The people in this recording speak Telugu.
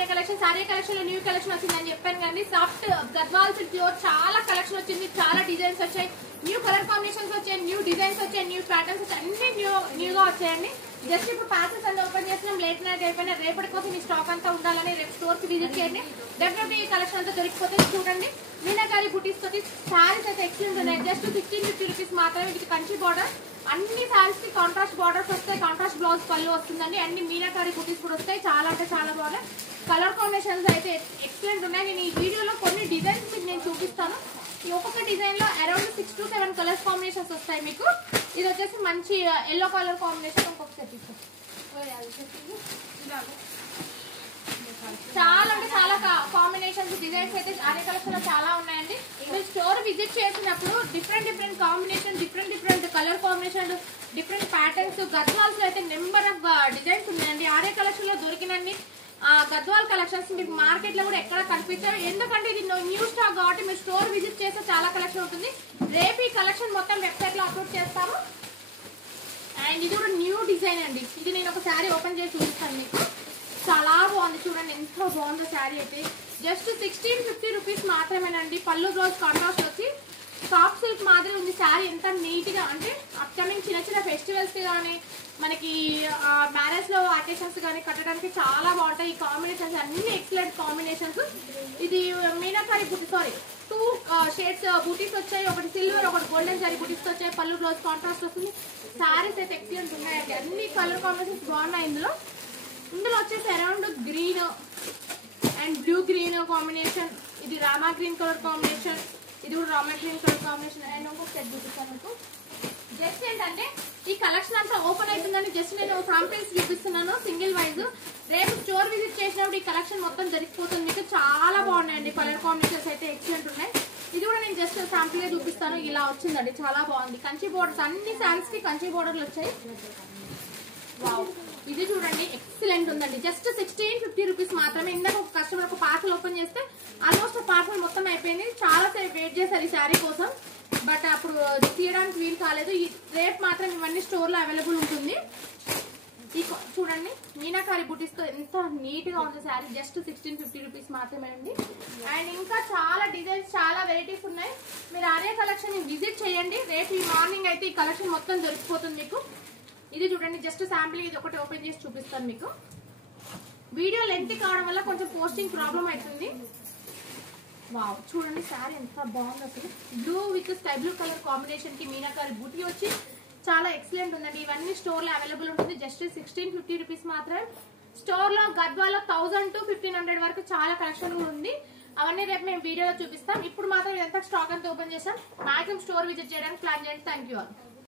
సారీ కలెక్షన్ లో న్యూ కలెక్షన్ వచ్చిందని చెప్పాను కానీ సాఫ్ట్ గద్వాల్ ప్యూర్ చాలా కలెక్షన్ వచ్చింది, చాలా డిజైన్స్ వచ్చాయి, న్యూ కలర్ కాంబినేషన్స్ వచ్చాయి, న్యూ డిజైన్స్ వచ్చాయి, న్యూ ప్యాటర్న్స్ వచ్చాయి, అన్ని న్యూగా వచ్చాయండి. జస్ట్ ఇప్పుడు ప్యాచెస్ అన్ని ఓపెన్ చేసినాం, లేట్ నైట్ అయిపోయినా రేపటి కోసం ఈ స్టాక్ అంతా ఉండాలని రేపు స్టోర్ కి విజిట్ చేయండి. డెఫినెట్లీ ఈ కలెక్షన్ అంతా దొరికిపోతుంది. చూడండి మీనాకారి బుటీస్ తోటి సారీస్ అయితే ఎక్సలెంట్ ఉన్నాయి. జస్ట్ 1650 రూపీస్ మాత్రమే. ఇది కంచి బార్డర్, అన్ని సారీస్ కి కాంట్రాస్ట్ బార్డర్స్ వస్తాయి, కాంట్రాస్ట్ బ్లౌజ్ పళ్ళు వస్తుందండి. అన్ని మీనాకారి బుటీస్ కూడా వస్తాయి, చాలా అంటే చాలా బాగున్నాయి. కలర్ కాంబినేషన్స్ అయితే ఎక్సలెంట్ ఉన్నాయి. నేను ఈ వీడియోలో కొన్ని డిజైన్స్ మీకు నేను చూపిస్తాను. ఈ ఒక్కొక్క డిజైన్ లో అరౌండ్ 6 to 7 కలర్స్ కాంబినేషన్స్ వస్తాయి మీకు. ఇది వచ్చేసి మంచి ఎల్లో కలర్ కాంబినేషన్. ఇంకొక సెట్ చాలా అంటే చాలా కాంబినేషన్స్ డిజైన్స్ అయితే ఆర్య కలెక్షన్ లో చాలా ఉన్నాయండి. మీరు స్టోర్ విజిట్ చేసినప్పుడు different combination, different colour combination, different patterns, Gadwals లో అయితే నెంబర్ ఆఫ్ డిజైన్స్ ఉన్నాయండి. ఆర్య కలెక్షన్ లో దొరికినన్ని గద్వాల్ కలెక్షన్స్ మీకు మార్కెట్ లో కూడా ఎక్కడ కనిపించారు. ఎందుకంటే ఇది న్యూ స్టాక్ కాబట్టి మీరు స్టోర్ విజిట్ చేస్తే చాలా కలెక్షన్ ఉంటుంది. రేపు ఈ కలెక్షన్ మొత్తం వెబ్సైట్ లో అప్లోడ్ చేస్తాము. అండ్ ఇది కూడా న్యూ డిజైన్ అండి. ఇది నేను ఒక శారీ ఓపెన్ చేసి చూపిస్తాను మీకు. చాలా బాగుంది, చూడండి ఎంత బాగుందో శారీ అయితే. జస్ట్ 1650 రూపీస్ మాత్రమేనండి. పళ్ళు బ్లౌజ్ కాంట్రాస్ట్ వచ్చి సాఫ్ట్ సిల్క్ మాదిరి ఉంది శారీ. ఎంత నీట్ గా అంటే అప్కమింగ్ చిన్న ఫెస్టివల్స్ కి కానీ మనకి మ్యారేజ్ లో అకేషన్స్ కానీ కట్టడానికి చాలా బాగుంటాయి. ఈ కాంబినేషన్స్ అన్ని ఎక్సలెంట్ కాంబినేషన్స్. ఇది మీనాకారి బూటీ, సారీ 2 షేడ్స్ బూటీస్ వచ్చాయి. ఒకటి సిల్వర్, ఒకటి గోల్డెన్ శారీ బూటీస్ వచ్చాయి. పళ్ళు బ్లౌజ్ కాంట్రాస్ట్ వస్తుంది. శారీస్ అయితే ఎక్సలెంట్ ఉన్నాయండి. అన్ని కలర్ కాంబినేషన్స్ బాగున్నాయి. ఇందులో వచ్చేసి around green and blue green combination, ఇది రామా గ్రీన్ కలర్ కాంబినేషన్, ఇది కూడా Rama green colour combination. And ఇంకొక సెట్ చూపిస్తాను మీకు. జస్ట్ ఏంటంటే ఈ కలెక్షన్ అంతా ఓపెన్ అవుతుందని జస్ట్ నేను శాంపిల్స్ చూపిస్తున్నాను సింగిల్ వైజ్. రేపు స్టోర్ విజిట్ చేసినప్పుడు ఈ కలెక్షన్ మొత్తం దొరికిపోతుంది మీకు. చాలా బాగున్నాయండి, కలర్ కాంబినేషన్స్ అయితే ఎక్సలెంట్ ఉన్నాయి. ఇది కూడా నేను జస్ట్ శాంపిల్ గా చూపిస్తాను. ఇలా వచ్చిందండి, చాలా బాగుంది. కంచి బోర్డర్స్, అన్ని శారీస్ కి కంచి బోర్డర్లు వచ్చాయి. వావ్, ఇది చూడండి ఎక్సలెంట్ ఉందండి. జస్ట్ 1650 రూపీస్ మాత్రమే. ఇందాక ఒక కస్టమర్ ఒక పార్సల్ ఓపెన్ చేస్తే ఆల్మోస్ట్ పార్సల్ మొత్తం అయిపోయింది. చాలా సేపు వెయిట్ చేశారు ఈ శారీ కోసం, బట్ అప్పుడు తీయడానికి వీలు కాలేదు. రేపు మాత్రం ఇవన్నీ స్టోర్ లో అవైలబుల్ ఉంటుంది. ఈ చూడండి మీనాకారి బుటీస్ తో ఎంత నీట్ గా ఉంది శారీ. జస్ట్ 1650 రూపీస్ మాత్రమే అండి. అండ్ ఇంకా చాలా డిజైన్స్, చాలా వెరైటీస్ ఉన్నాయి. మీరు ఆర్య కలెక్షన్ విజిట్ చేయండి. రేపు ఈ మార్నింగ్ అయితే ఈ కలెక్షన్ మొత్తం దొరికిపోతుంది మీకు. ఇది చూడండి జస్ట్ శాంపిల్, ఇది ఒకటి ఓపెన్ చేసి చూపిస్తాను మీకు. వీడియో లెంత్ కావడం వల్ల కొంచెం పోస్టింగ్ ప్రాబ్లం అవుతుంది. వావ్, చూడండి శారీ ఎంత బాగుంది అసలు. Blue with sky blue colour combination కి మీనాకారి బూటీ వచ్చి చాలా ఎక్సలెంట్ ఉందండి. ఇవన్నీ స్టోర్ లో అవైలబుల్ ఉంటుంది. జస్ట్ 1650 రూపీస్ మాత్రమే. స్టోర్ లో గద్వాల్ 1000 to 1500 వరకు చాలా కలెక్షన్ ఉంది. అవన్నీ రేపు మేము వీడియోలో చూపిస్తాం. ఇప్పుడు మాత్రం ఇదంతా స్టాక్ అంతా ఓపెన్ చేస్తాం. మాక్సిమం స్టోర్ విజిట్ చేయడానికి ప్లాన్ చేయండి. Thank you all.